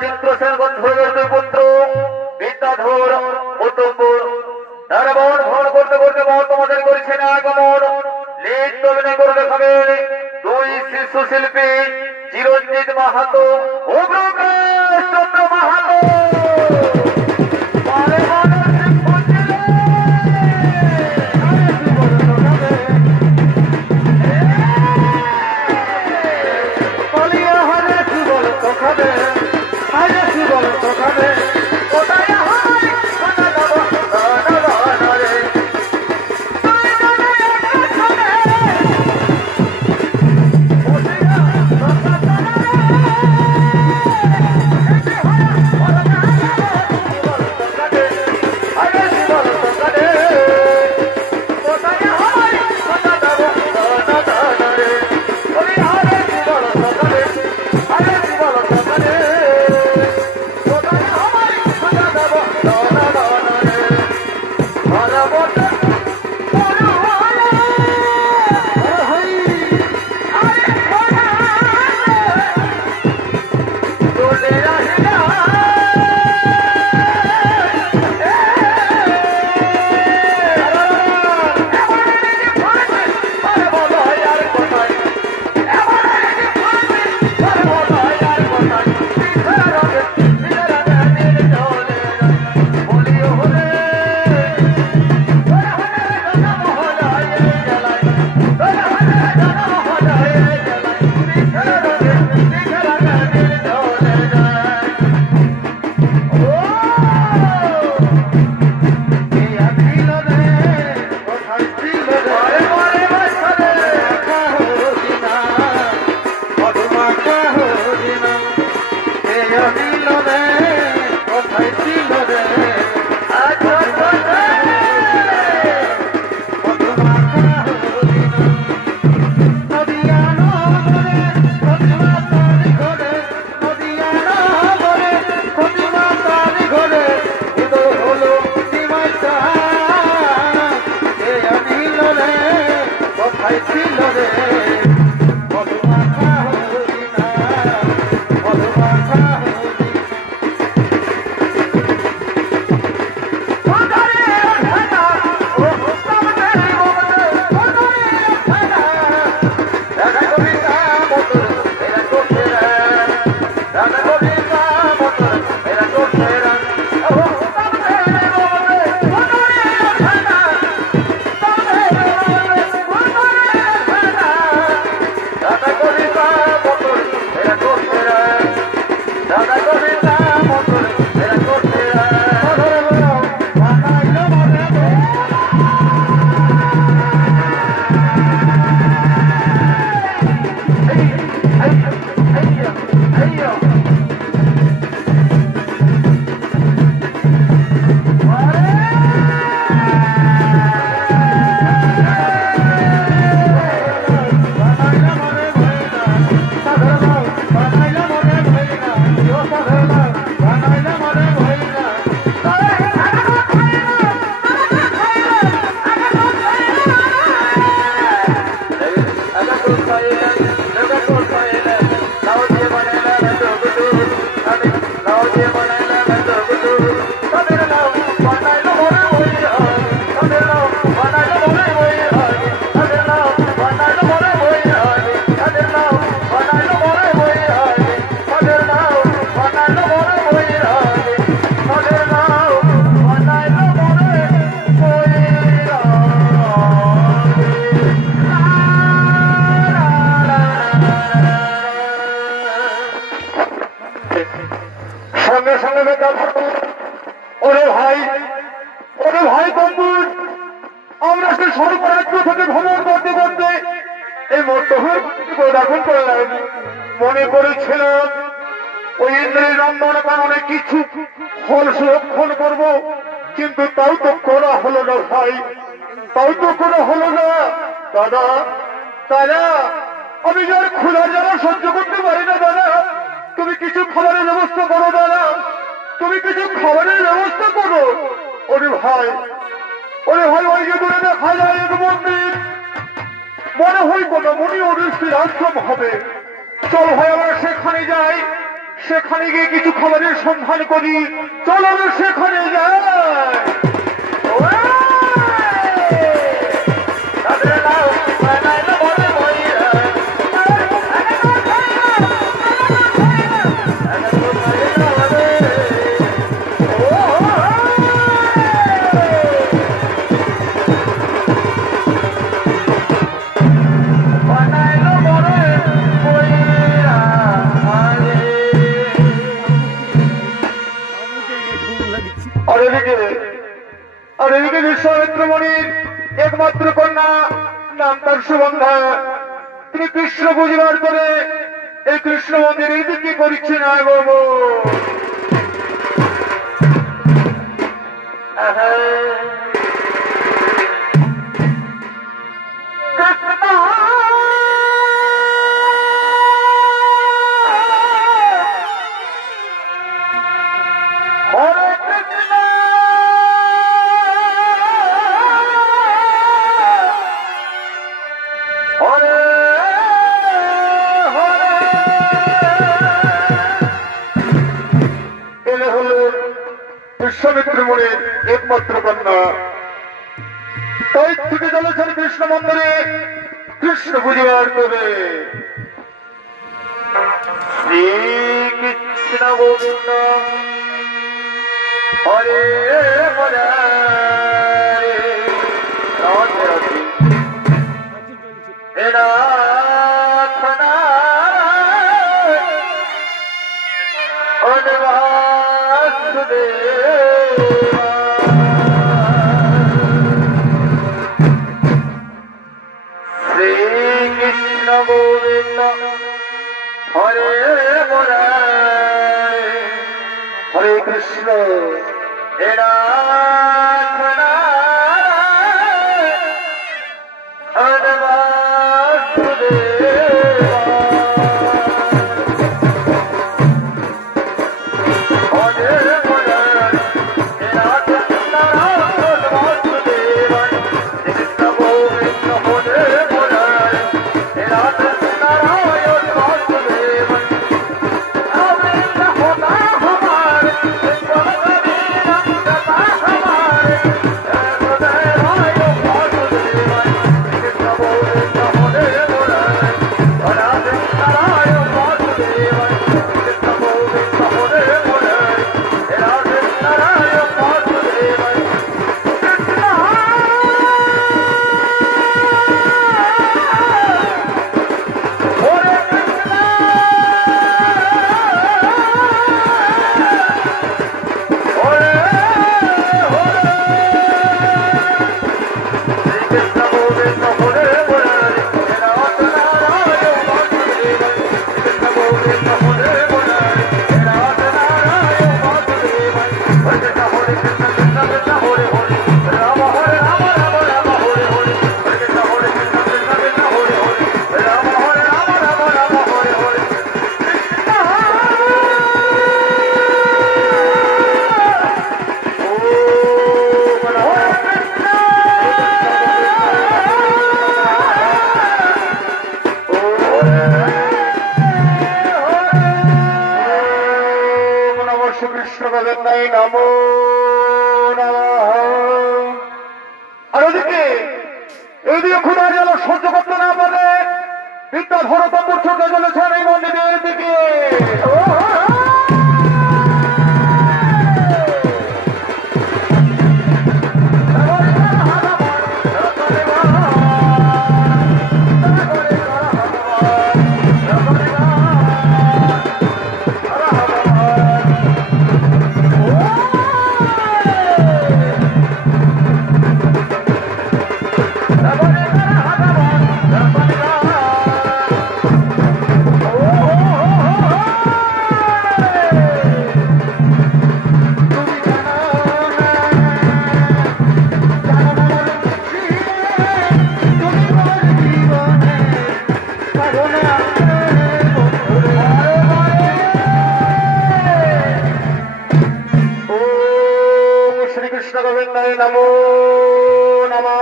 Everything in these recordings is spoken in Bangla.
চিত্রসেন গন্ধর্বের দুই পুত্র বিদ্যাধর উত্তমপুর তারা বহন ভ্রমণ করতে করতে তোমাদের করেছেন আগমন। নৃত্য অভিনয় করে দেখাবেন দুই শিশু শিল্পী চিরঞ্জিত মাহাতো ও প্রকাশ চন্দ্র মাহাতো। মনে করেছিলাম ওই ইন্দ্রের রন্ধন কারণে কিছু ফল সংরক্ষণ করব, কিন্তু তাও তো করা হলো না ভাই, তাও তো করা হলো না। দাদা দাদা, আমি যার ক্ষুধার জ্বালা সহ্য করতে পারি না দাদা, তুমি কিছু খাবারের ব্যবস্থা করো দাদা, তুমি কিছু খাবারের ব্যবস্থা করো। ওরে ভাই ওই যে দূরে দেখা যায় এক মন্দির, মনে হয় কোন মনি অনুষ্ঠির আশ্রম হবে। চল ভাই আমরা সেখানে যাই, সেখানে গিয়ে কিছু খাবারের সন্ধান করি। চলো সেখানে যাই। আর এদিকে বিশ্বামিত্র মুনির একমাত্র কন্যা, নাম তার সুগন্ধা। তিনি কৃষ্ণ বুঝিবার করে এই কৃষ্ণ মন্দিরের দিকে করছে না বাবু। বিশ্বামিত্র মুনির একমাত্র কন্যা। তাই থেকে চলেছেন কৃষ্ণ মন্দিরে কৃষ্ণ বুঝিবার করে। শ্রীকৃষ্ণ গোবিন্দ হরে হরে শ্রীকৃষ্ণ গোবিন্দ হরে হরে হরে কৃষ্ণ হে নাথ নারায়ণ বাসুদেবা। কৃষ্ণ গোবিন্দায় নমো নমঃ। আর ওদিকে এদিকে ক্ষুধা যেন সহ্য করতে না পারে বিদ্যাধর তম্বুর ছুটে চলেছেন এই মন্দিরের দিকে। নমো নমঃ।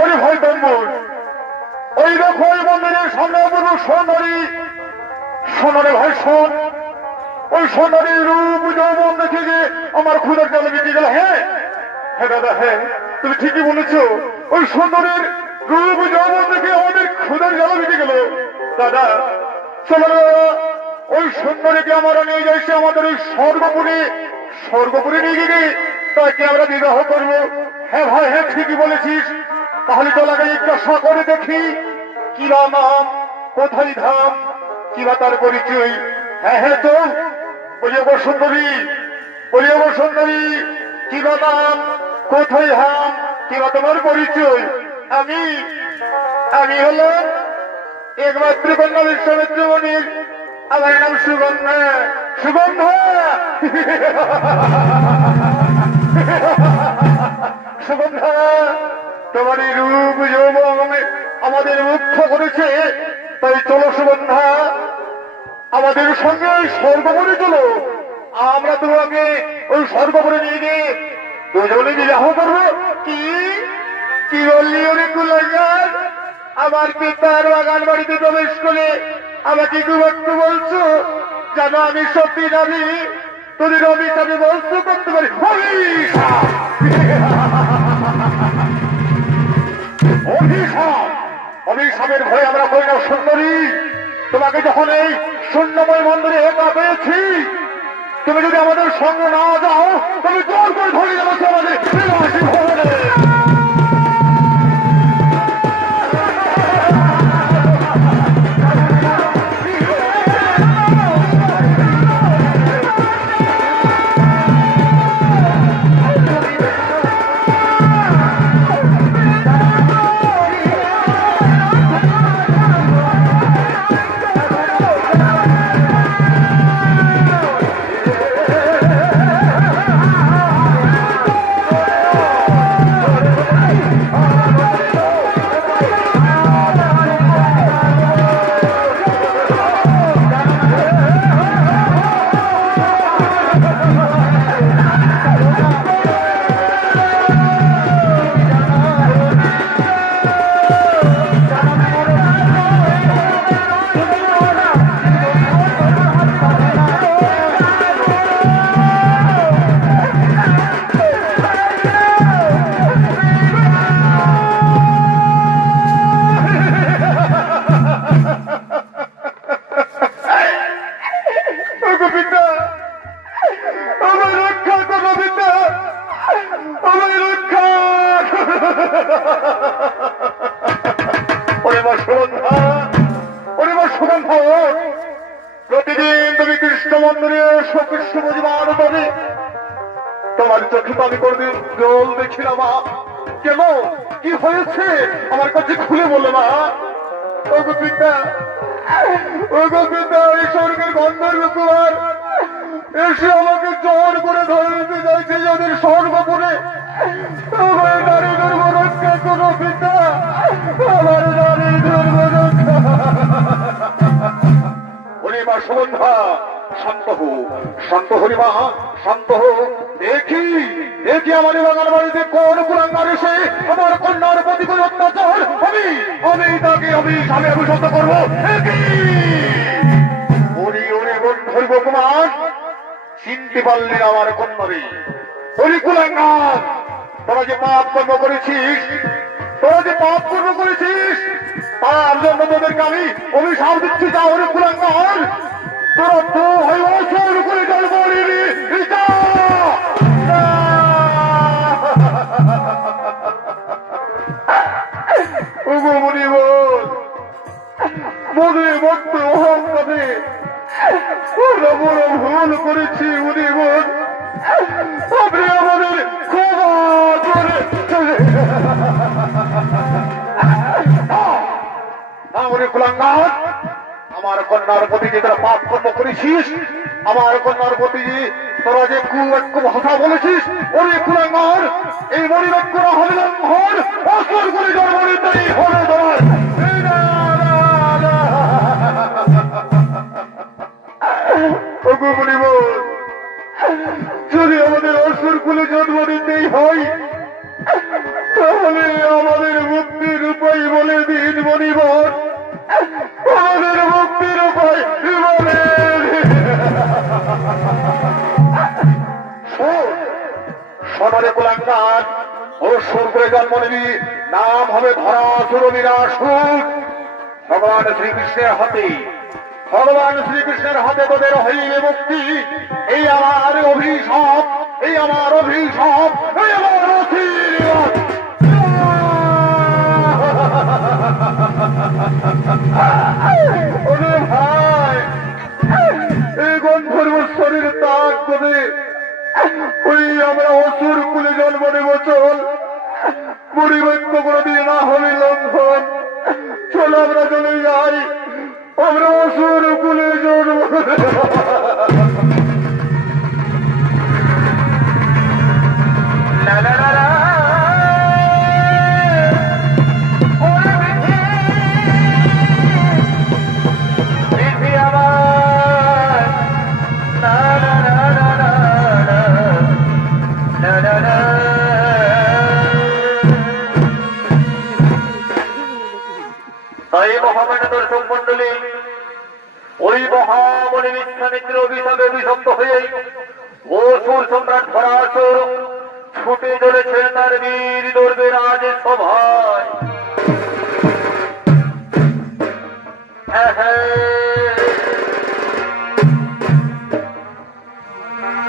ওরে ভাই তম্বুর, ওই দেখো ওই মন্দিরের সামনে বলবো সোনারি সোনারে ভাই শোন, ওই সোনারি রূপ যৌবন দেখে যে আমার ক্ষুধার জলে বেঁচে গেল। হ্যাঁ হ্যাঁ দাদা, হ্যাঁ তুমি ঠিকই বলেছো, ওই সুন্দরের রূপ যৌবন দেখে আমাদের ক্ষুধার জলে বেঁচে গেল। দাদা চলো ওই সুন্দরীকে আমরা নিয়ে যাইছি আমাদের ওই স্বর্গপুরে নিয়ে গিয়ে তাকে আমরা বিবাহ করবো। হ্যাঁ ভাই, হ্যাঁ ঠিকই বলেছিস। তাহলে তো লাগে জিজ্ঞাসা করে দেখি কিবা নাম, কোথায় ধাম, কিবা তার পরিচয়। হ্যাঁ হ্যাঁ তো বলিও সুন্দরী, বলিও সুন্দরী, কিবা নাম, কোথায় ধাম, কিবা তোমার পরিচয়? আমি হলাম একমাত্র কন্যা বিশ্বমিত্রমণির, আমার নাম সুগন্ধা। সুগন্ধা সুগন্ধা, তোমার এই রূপ যৌবন আমাদের মুগ্ধ করেছে। তাই চলো সুগন্ধা, আমাদের সঙ্গে ওই স্বর্গপুরে চলো। আমরা তোমাকে ওই স্বর্গপুরে নিয়ে গিয়ে দুজনে বিবাহ করবো। কি কি বললি ওরে কুলাঙ্গার? আমার পিতার বাগান বাড়িতে প্রবেশ করে আমাকে কুবাক্য বলছো? জানো আমি সত্যি জানি তোদের অভিশাপে বলছো করতে পারি। অভিশাপের ভয়ে আমরা করি না সুন্দরী। তোমাকে যখন এই শূন্যময় মন্দিরে একা পেয়েছি, তুমি যদি আমাদের সঙ্গে না যাও তুমি জোর করে ধরে যাচ্ছ আমাদের ভবনে। প্রতিদিন তুমি কৃষ্ণ মন্দিরে এসো, কৃষ্ণ পরিবার করে তোমার চোখে আমি কোনদিন জল দেখি না মা। কেন, কি হয়েছে আমার কাছে খুলে বলো মা। ও গোপিতা, ও গোপিতা, এই স্বর্গের গন্ধর্ব কুমার এসে আমাকে জোর করে ধরে নিতে চাইছে যাদের স্বর্গপুরে। আমার নারী ধর্ম রক্ষা করো পিতা, আমার নারী ধর্ম রক্ষা। হরিমা সুগন্ধা, শান্ত হো, শান্ত হরিমা, শান্ত হো। দেখি দেখি আমার বাগান বাড়িতে কোন কুলাঙ্গার এসে আমার কন্যার প্রতি কোন অত্যাচার, আমি তাকে স্বামী অভিশপ্ত করবো। ওরে ওরে গন্ধর্ব কুমার, চিনতে পারলি আমার কন্যারে? ওরে কুলাঙ্গার, তোরা যে পাপ কর্ম করেছিস, তোরা যে পাপ কর্ম করেছিস তার জন্য তোদেরকে আমি অভিশাপ দিচ্ছি। যা ওরে কুলাঙ্গার, তোরা তো হয়ে অসর করে জল বলিনি। মনে মত অহংকারে ওরা বড় ভুল করেছি। উনি বোন, আপনি আমাদের ক্ষমা করে কুলাঙ্গার, আমার কন্যার প্রতি যে তোরা পাপ কর্ম করেছিস, আমার কন্যার প্রতি তোরা যে কুবাক্য ভাষা বলেছিস, ওরে কুলাঙ্গার, এই মণিবাক্যরা হবে লঙ্ঘন। অসর করে জন্ম নিতেই হবে তোমার। যদি আমাদের অসুর কুলে জন্ম নিতেই হয় তাহলে আমাদের মুক্তির উপায় বলে দিন মণিবর। বলে কুলাঙ্গার ও সুর করে জন্ম নিবি নাম হবে ধরাসুর বিরাসুর ভগবান শ্রীকৃষ্ণের হাতে তোদের হইলে মুক্তি এই আমার অভিশাপ এই আমার আশীর্বাদ ওরে ভাই এই গন্ধর্ব শরীর ত্যাগ করে ওই আমরা অসুর কুলে জন্ম নেব চল পরিবর্ত কোনদিন না হবে লঙ্ঘন চল আমরা চলে যাই আমরা অসুর কুলে জন্ম দর্শক মন্ডলী ওই মহামণি বিশ্বামিত্র অভিশাপে অভিশপ্ত হয়ে অসুর সম্রাট ধরাসুর ছুটে চলেছে তার বীর দর্বে রাজ সভায়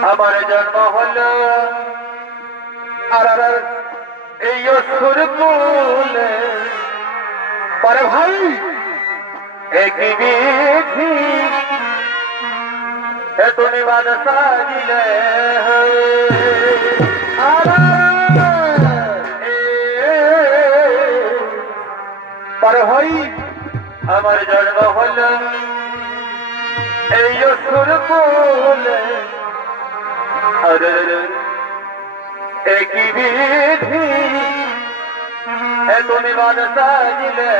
আমার জন্ম হল আর এই অসুর কুলে पर भाई एक विधि है तो निवाद साजिले पर भाई हमारे जन्म हल सुर बोल एक विधि है तो निवाद साजिले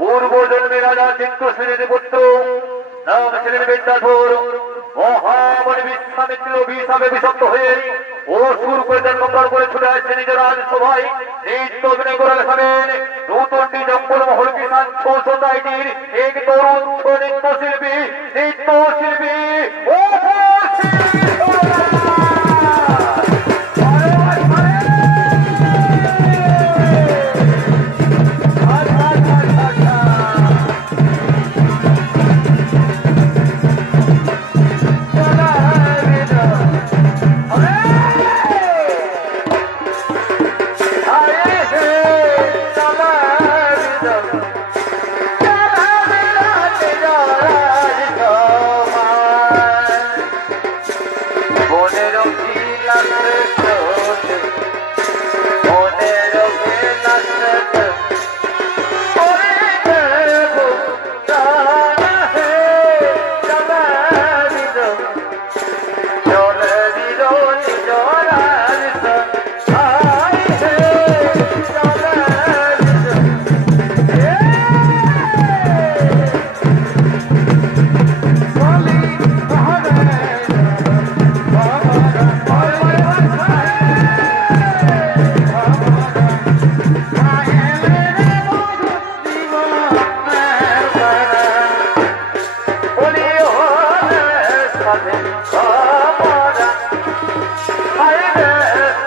पूर्व जन्मे राजा चिंतुसेन पुत्र नाम ছিলেন বিদ্যাধর মহামণি বিশ্বামিত্র অভিশাপে অভিশপ্ত হয়ে অসুর করে জন্মগ্রহণ করে ছুটে আসছে নিজ রাজসভায় নৃত্য অভিনয় করে দেখাবেন নতুনটি জঙ্গলমহল কিষাণ সোসাইটির এক তরুণ নৃত্যশিল্পী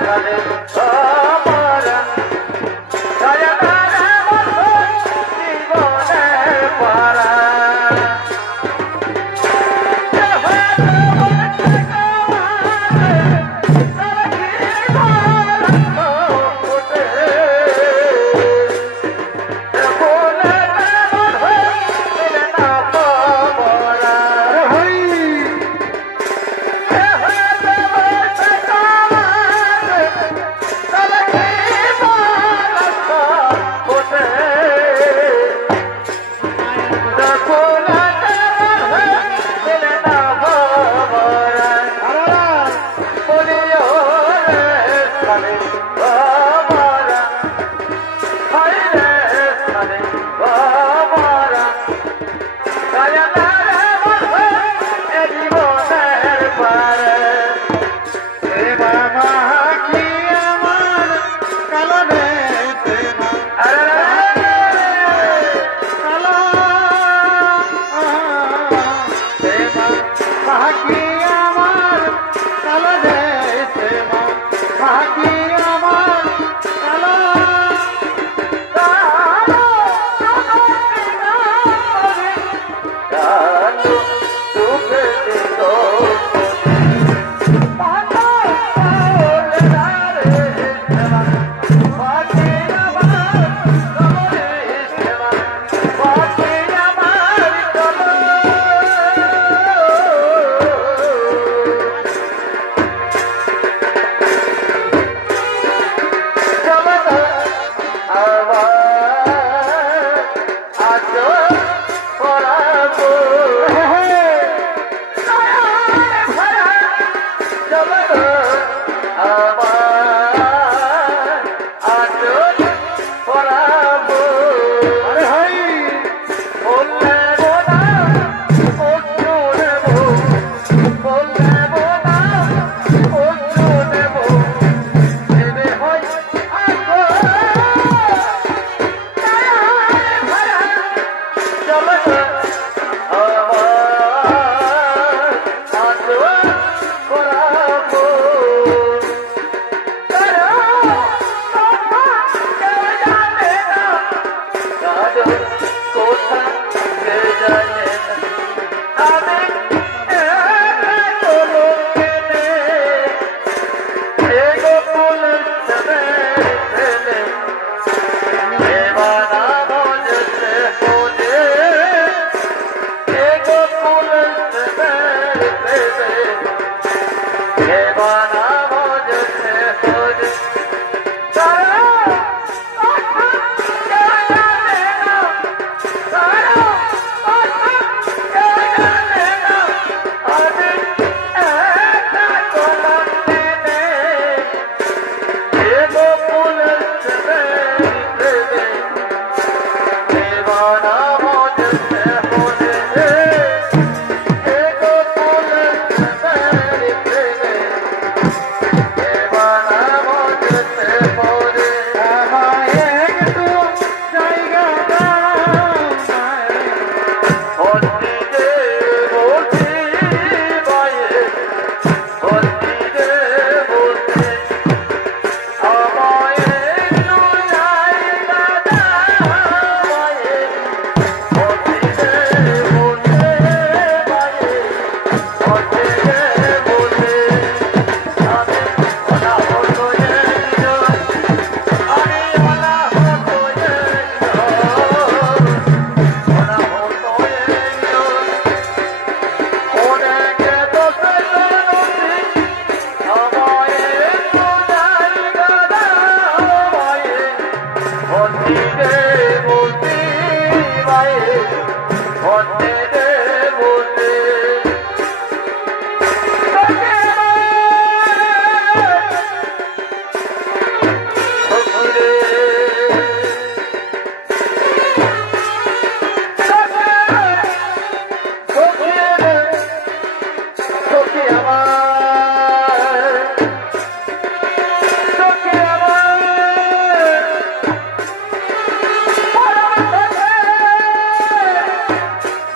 Hare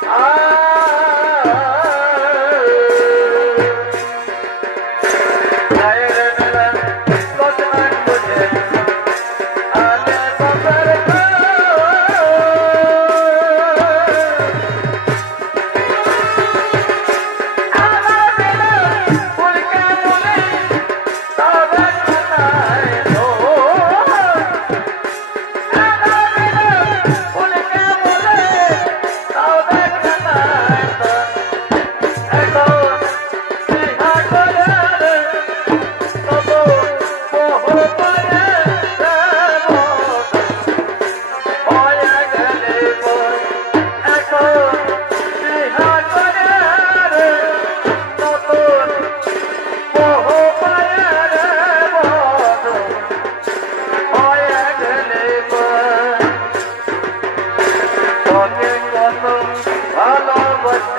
Ah! Yeah.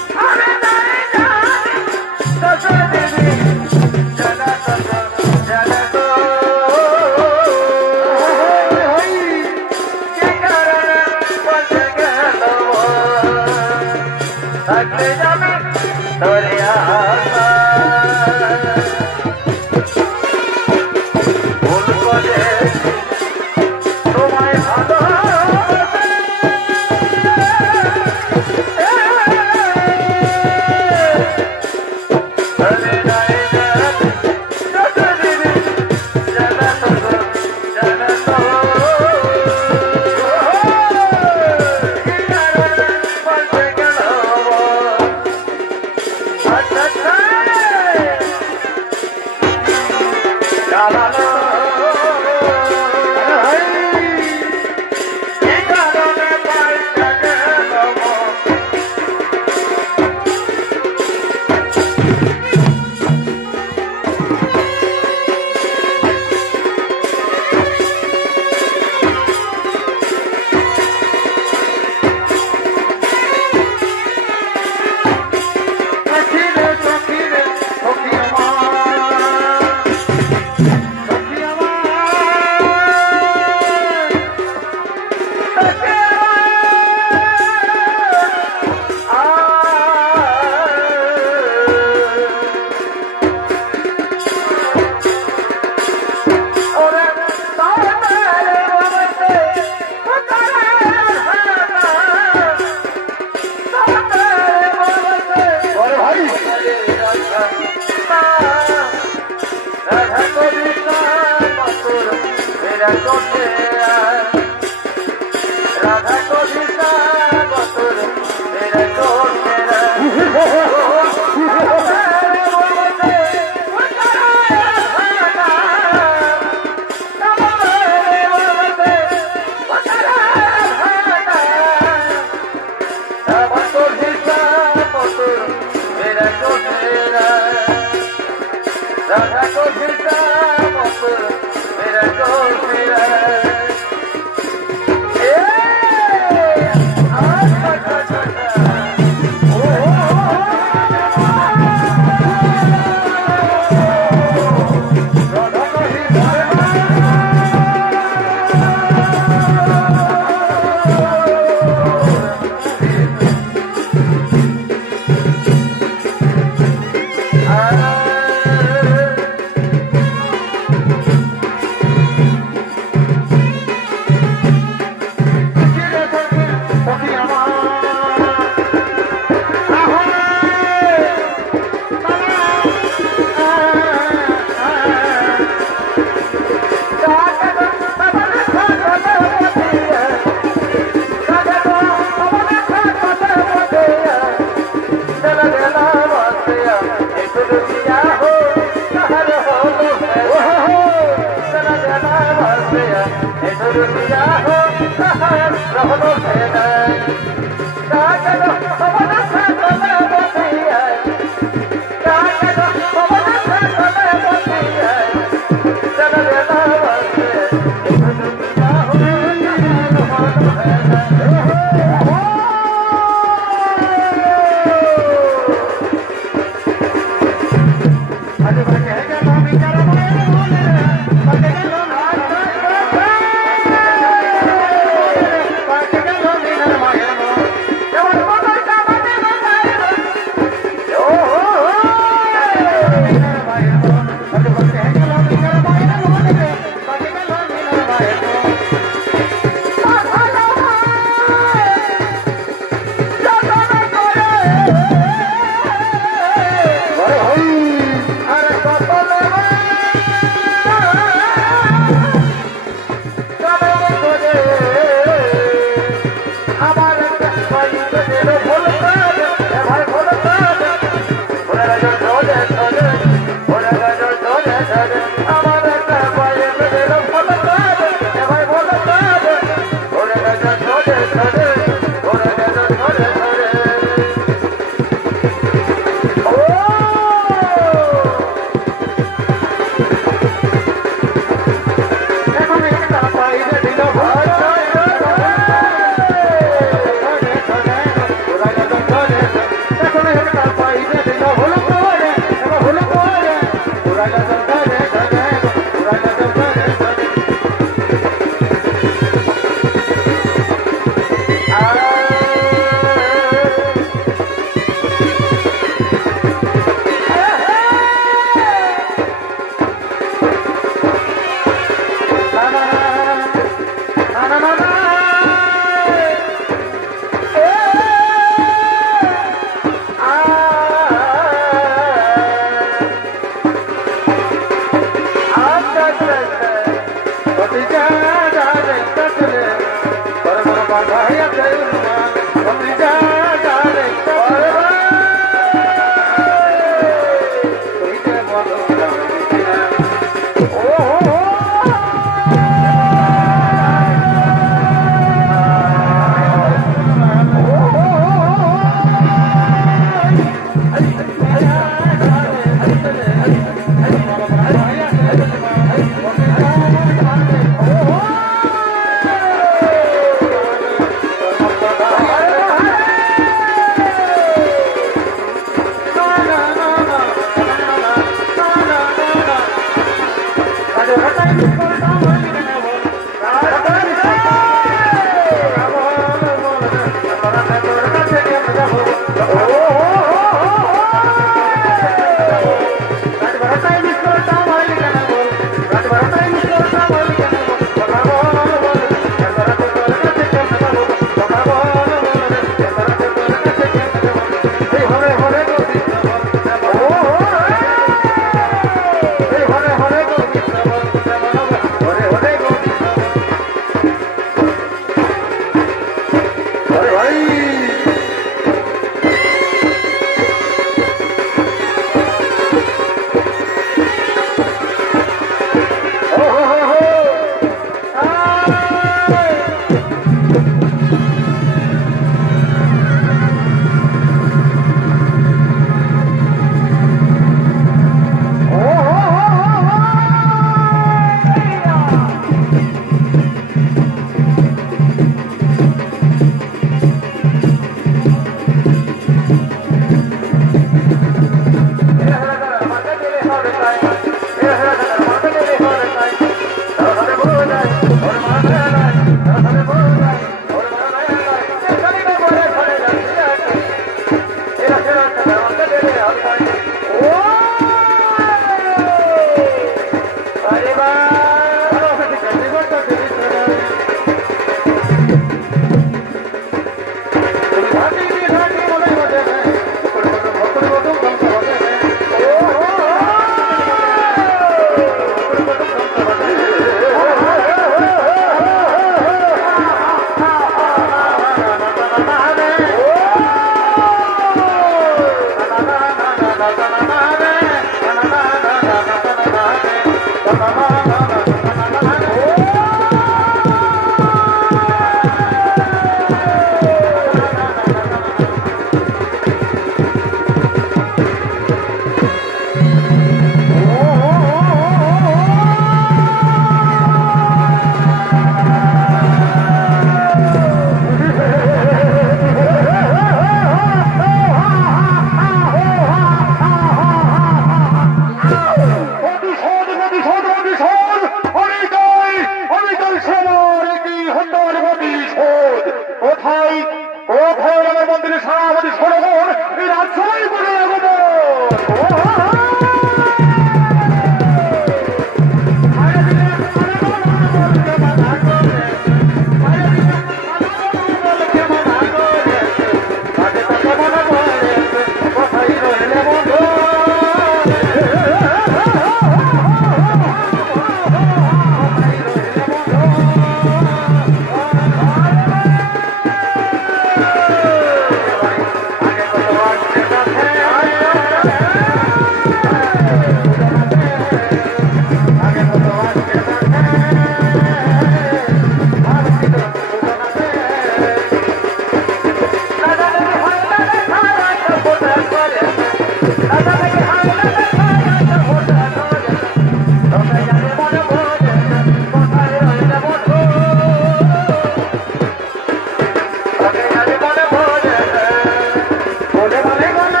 Bole bole gole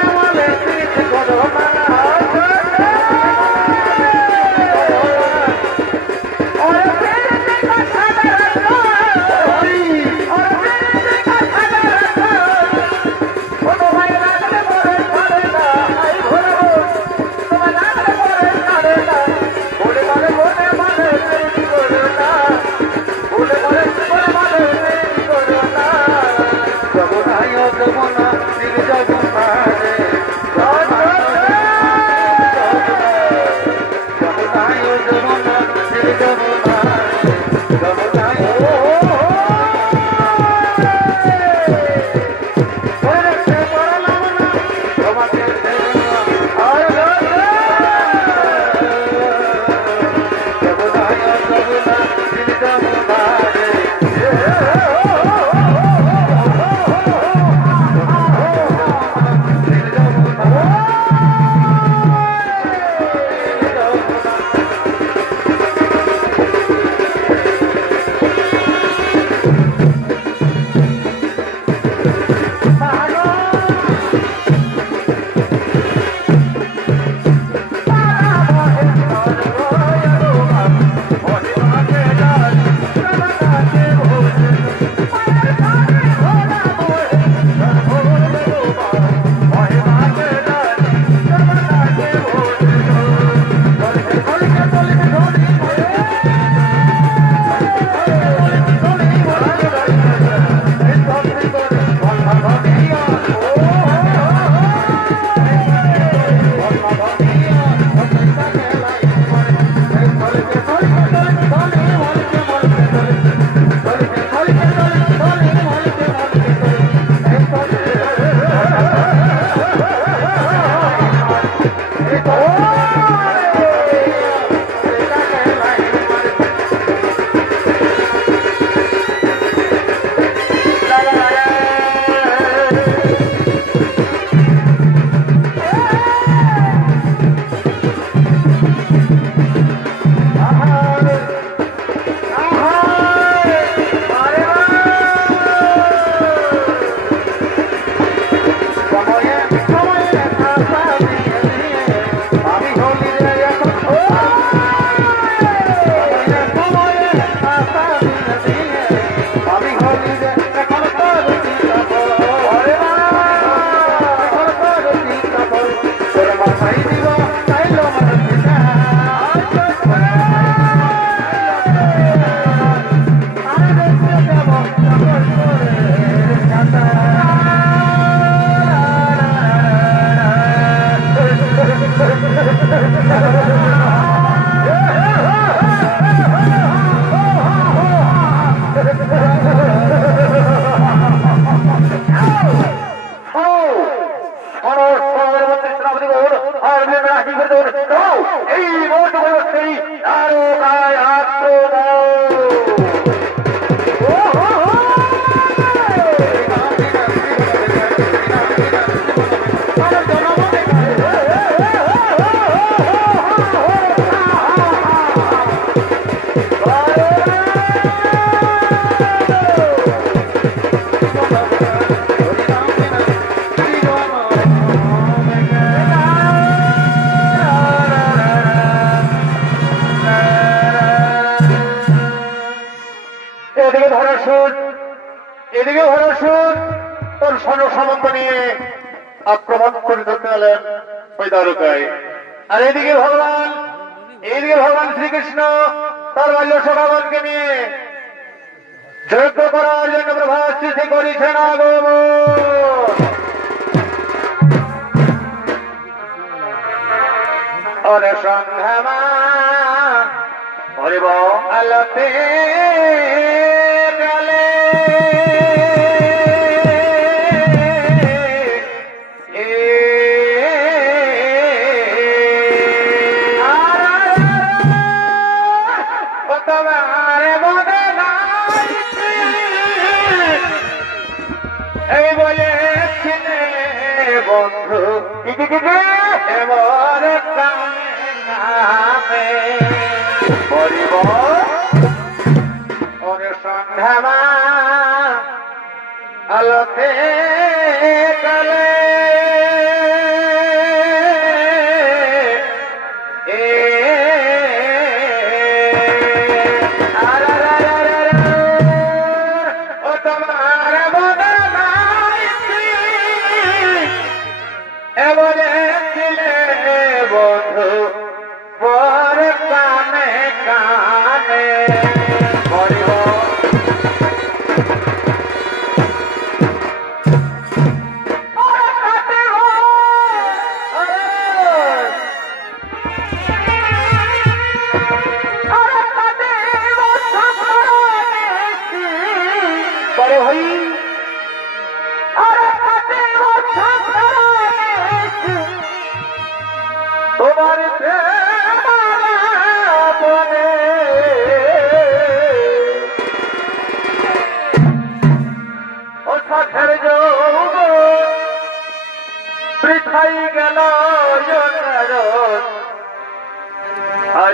bole, আক্রমণ করে ধরতে গেলেন ওই দ্বারকায়। আর এদিকে ভগবান শ্রীকৃষ্ণ তার বাল্য সখাগণকে নিয়ে যজ্ঞ করার জন্য প্রভাত সৃষ্টি করেছেন আগমন। ওরে সন্ধ্যামান হরিব আলতে গেলে বন্ধু এমন নামে পরিব ওরে সন্ধ্যামা আলোতে গেলে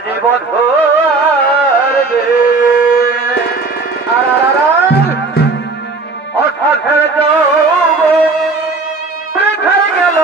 জীবন অসাধের গেল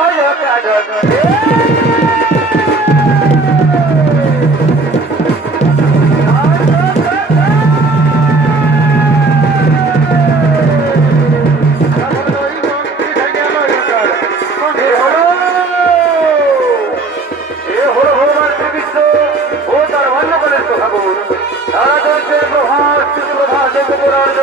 তারা চলছে প্রভাস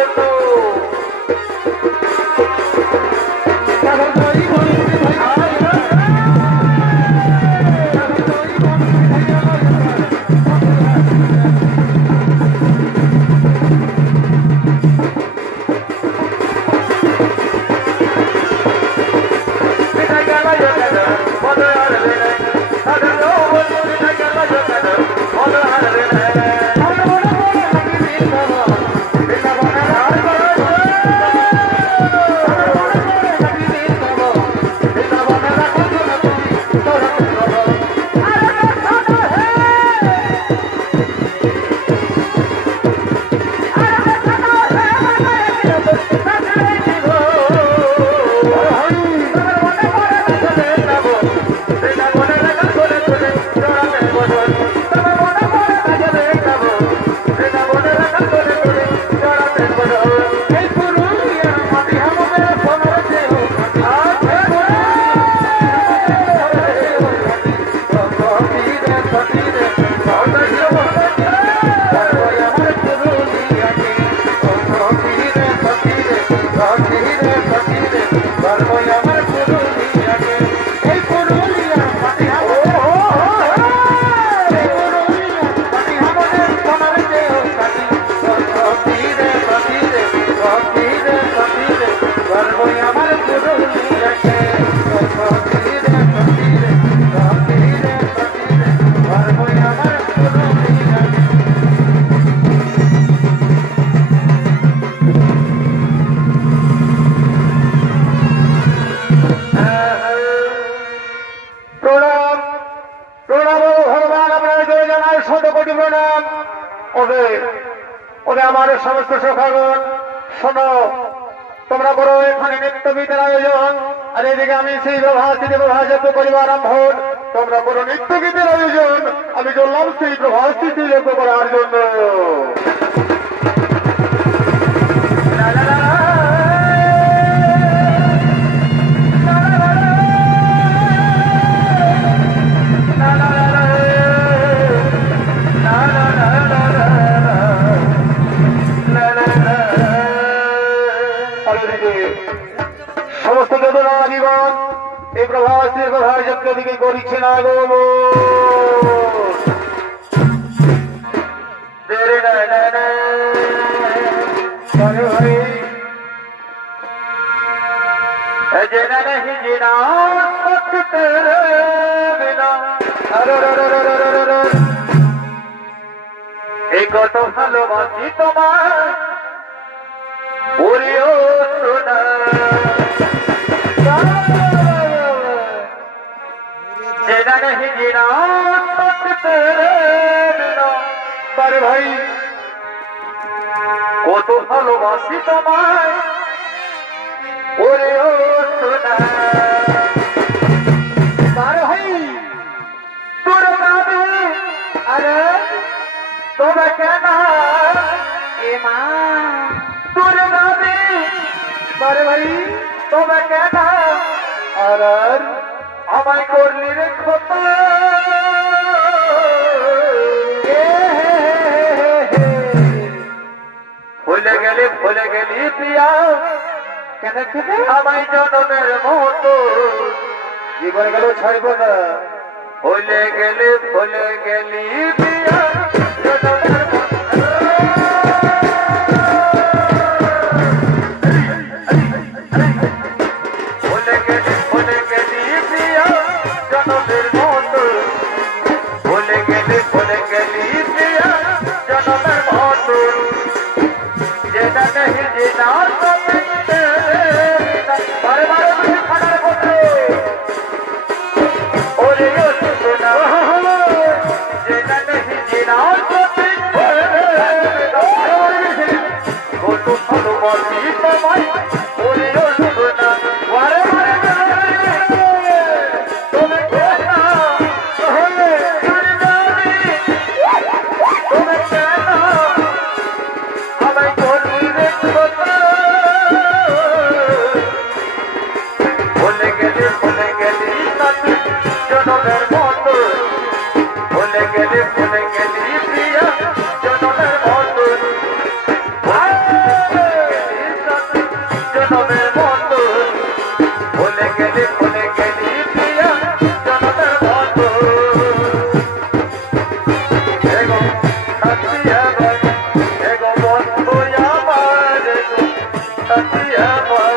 শতকোটি প্রণাম। ওরে আমার সমস্ত সখাগণ শোনো, তোমরা বড় এখানে নিত্যগীতের আয়োজন, আর এদিকে আমি সেই প্রভাসীতে প্রভাসত্ব করিবার আরম্ভ। তোমরা বড় নিত্যগীতের আয়োজন, আমি চললাম সেই প্রভাসীতে যজ্ঞ করার জন্য। সমস্ত যদুরাজীবন এই প্রভাসের প্রভাসত্ব দিকে করিছে না গো। जेना नहीं जीना वक्त तेरे बिना, एक तो ভালোবাসি তোমার ওরে ও সোনা, जेना नहीं जीना वक्त तेरे बिना। पर भाई কত ভালোবাসি তোমায় ওরে ও সোনা, পার হই তোর কাঁদে আরে তবে কেন এ মা তোর কাঁদে পার ভাই তবে কেন আর আমায় করলি রে ক্ষত। ভুলে গেলি প্রিয়া কেন থেকে আমায় জনমের মতো, জীবন গেল ছাড়ব না। ভুলে গেলি প্রিয়া জনমের মতো, ভুলে গেলি প্রিয়া জনমের মতো, ভুলে গেলি প্রিয়া জনমের মতো। যেটা नहीं जीना बारे बारे मुझे खड़ा बोले ओरे यो सुना, जेना नहीं जीना वो तो भालोबासी তোমায় ओरे यो सुना, बारे बारे তুমি কেনা হলে জানি তুমি কেনা আমায় করলি রে কথা। ভুলে গেলি জনমের মতো, ভুলে গেলি প্রিয়া জনমের মতো, জনমের মতো, ভুলে গেলি প্রিয়া জনমের মতো। এগো সাথী আমার, এগো বন্ধু আমার, সাথী আমার।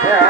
Yeah.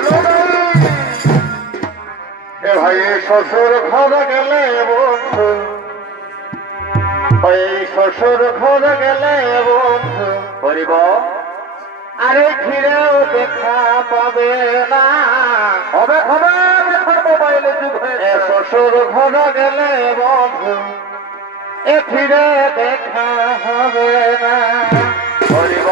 Hello, শ্বশুর ঘরে গেলে বন্ধু, ওই শ্বশুর ঘরে গেলে বন্ধু বলিব আরে ফিরেও দেখা পাবে না। হবে হবে মোবাইলে যুগ হয়ে শ্বশুর ঘরে গেলে বন্ধু এ ফিরে দেখা হবে না। বলিব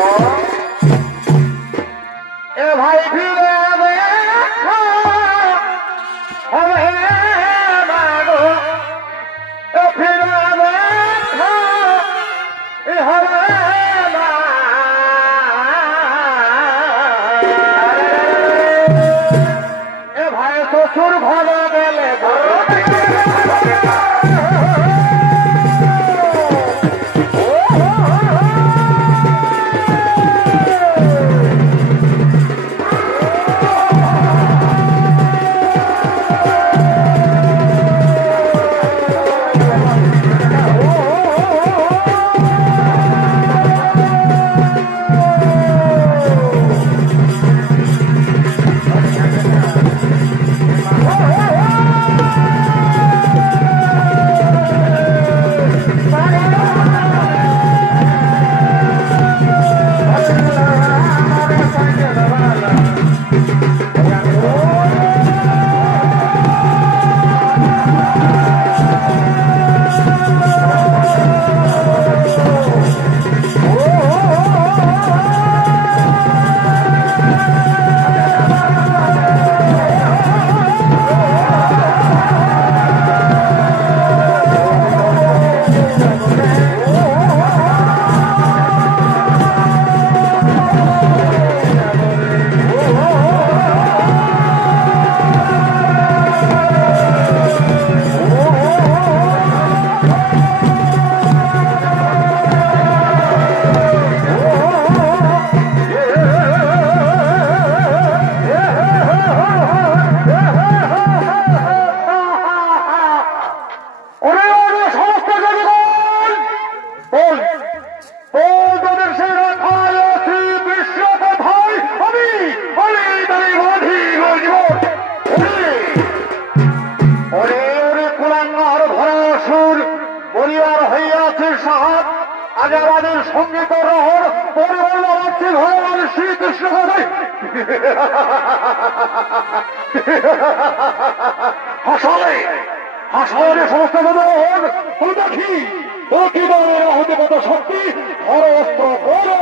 এ ভাই ফিরে দেখা হবে না গো, এ ফিরে দেখা হবে না। এ ভাই শ্বশুর ঘরে গেলে আজাবাদের সঙ্গীত রহর পরিবার ভগবান শ্রীকৃষ্ণ হাসলে হাসলে সমস্ত ভগবান দেখি ও কি বলে হতে কত শক্তি অস্ত্র করো।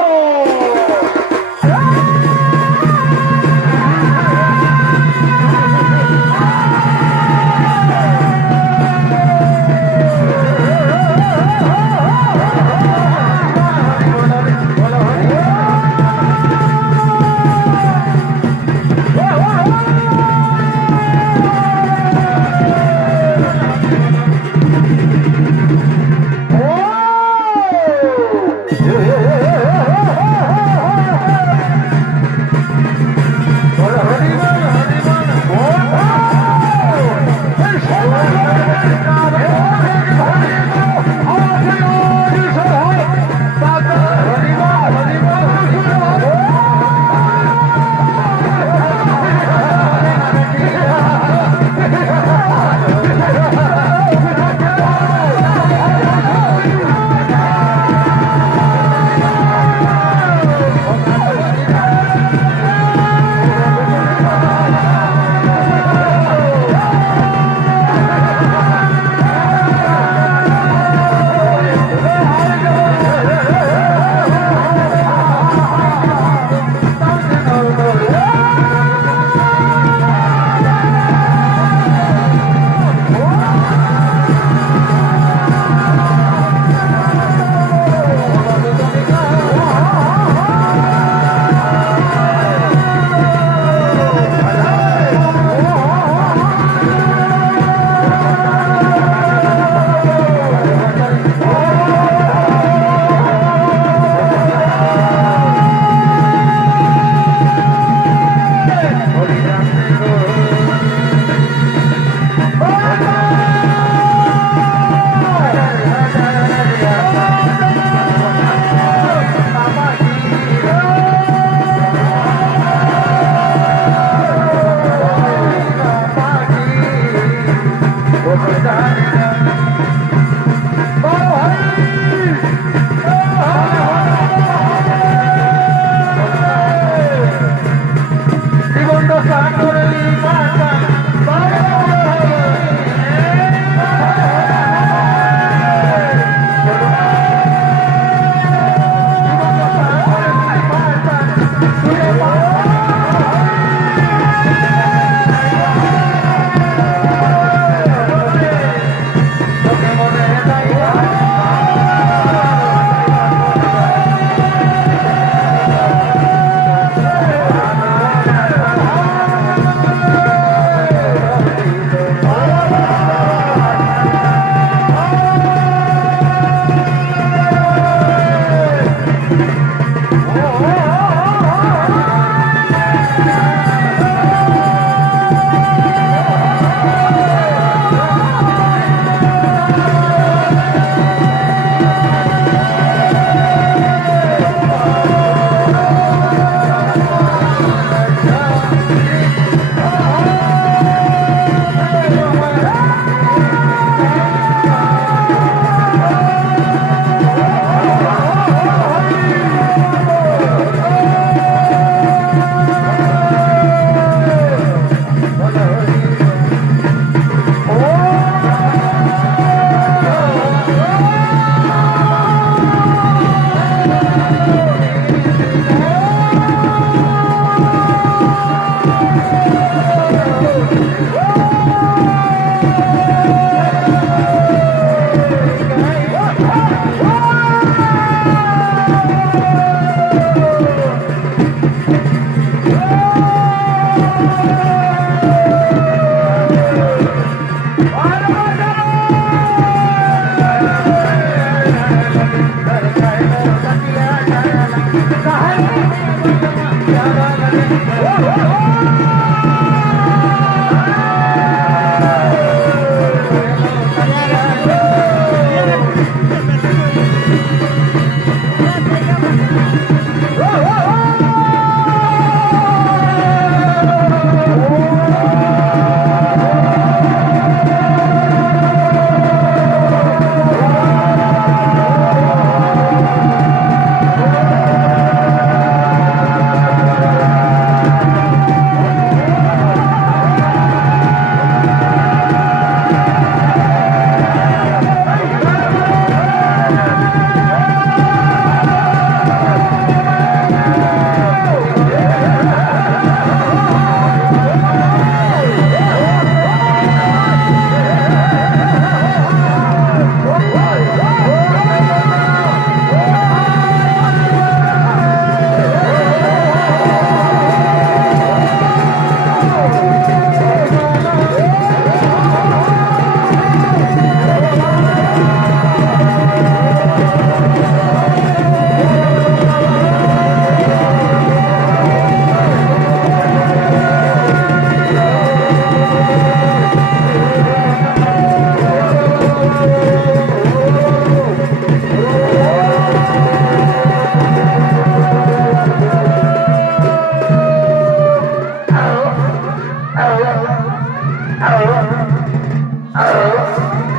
Oh